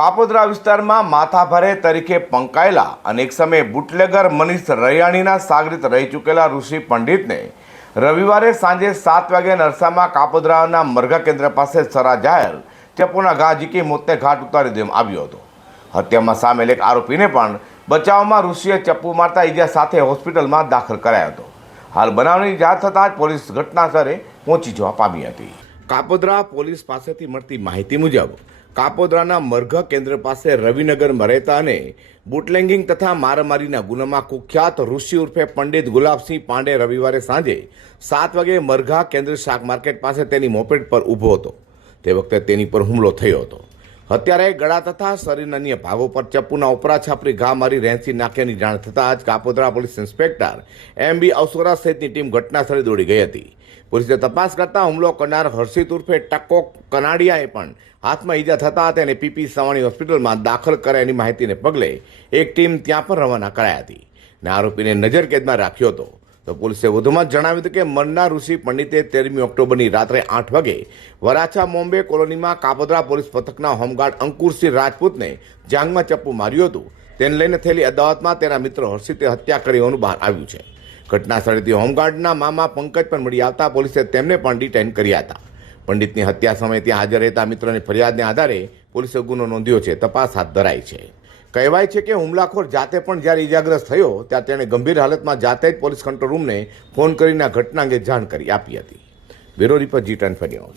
કાપોદ્રા વિસ્તારમાં માથાભારે તરીકે પંકાયેલા અને એક સમયે બુટલેગર મનીષ રૈયાણીના સાગરીત રહી ચૂકેલા ઋષિ પંડિતને રવિવારે સાંજે 7 વાગે નરસામાં કાપોદ્રાના મરઘા કેન્દ્ર પાસે સરા જાહેર ચપ્પુના ઘા ઝીકી મોતને ઘાટ ઉતારી દેવામાં આવ્યો હતો. હત્યામાં સામેલ એક આરોપીને પણ બચાવમાં ઋષિએ ચપ્પુ મારતા ઈજા સાથે હોસ્પિટલમાં દાખલ કરાયો હતો. હાલ બનાવની જાણ થતાં જ પોલીસ ઘટનાસ્થળે પહોંચી જવા પામી હતી. કાપોદ્રા પોલીસ પાસેથી મળતી માહિતી મુજબ કાપોદ્રાના મરઘા કેન્દ્ર પાસે રવિનગરમાં રહેતા અને બુટલેગિંગ તથા મારામારીના ગુનામાં કુખ્યાત ઋષિ ઉર્ફે પંડિત ગુલાબસિંહ પાંડે રવિવારે સાંજે 7 વાગે મરઘા કેન્દ્ર શાક માર્કેટ પાસે તેની મોપેડ પર ઊભો હતો. તે વખતે તેની પર હુમલો થયો હતો. હત્યારાએ ગળા તથા શરીરના અન્ય ભાગો પર ચપ્પુના ઉપરા છાપરી ઘા મારી રેંચી નાખ્યાની જાણ થતાં જ કાપોદ્રા પોલીસ ઇન્સ્પેક્ટર MB અવસોરા સહિતની ટીમ ઘટનાસ્થળે દોડી ગઈ હતી. પોલીસે તપાસ કરતા હુમલો કરનાર હર્ષિત ઉર્ફે ટક્કો કનાડિયાએ પણ હાથમાં ઈજા થતાં તેને PP સવાણી હોસ્પિટલમાં દાખલ કરાયાની માહિતીને પગલે એક ટીમ ત્યાં પણ રવાના કરાઈ હતી અને આરોપીને નજરકેદમાં રાખ્યો હતો. તો પોલીસે વધુમાં જણાવ્યું હતું કે મરનાર ઋષિ પંડિતે 13મી ઓક્ટોબરની રાત્રે 8 વાગે વરાછા બોમ્બે કોલોનીમાં કાપોદ્રા પોલીસ પથકના હોમગાર્ડ અંકુરસિંહ રાજપૂતને જાંઘમાં ચપ્પુ માર્યું હતું. તેને લઈને થયેલી અદાવતમાં તેના મિત્ર હર્ષિતે હત્યા કરી હોવાનું બહાર આવ્યું છે. ઘટના સ્થળેથી હોમગાર્ડના મામા પંકજ પણ મળી આવતા પોલીસે તેમને પણ ડિટેઇન કર્યા હતા. પંડિતની હત્યા સમયે ત્યાં હાજર રહેતા મિત્રોની ફરિયાદને આધારે પોલીસે ગુનો નોંધ્યો છે. તપાસ હાથ ધરાઈ છે. કહેવાય છે કે હુમલાખોર જાતે પણ જ્યારે ઇજાગ્રસ્ત થયો ત્યારે તેણે ગંભીર હાલતમાં જાતે જ પોલીસ કંટ્રોલ રૂમને ફોન કરીને ઘટના અંગે જાણ કરી આપી હતી. Bureau report G10 news.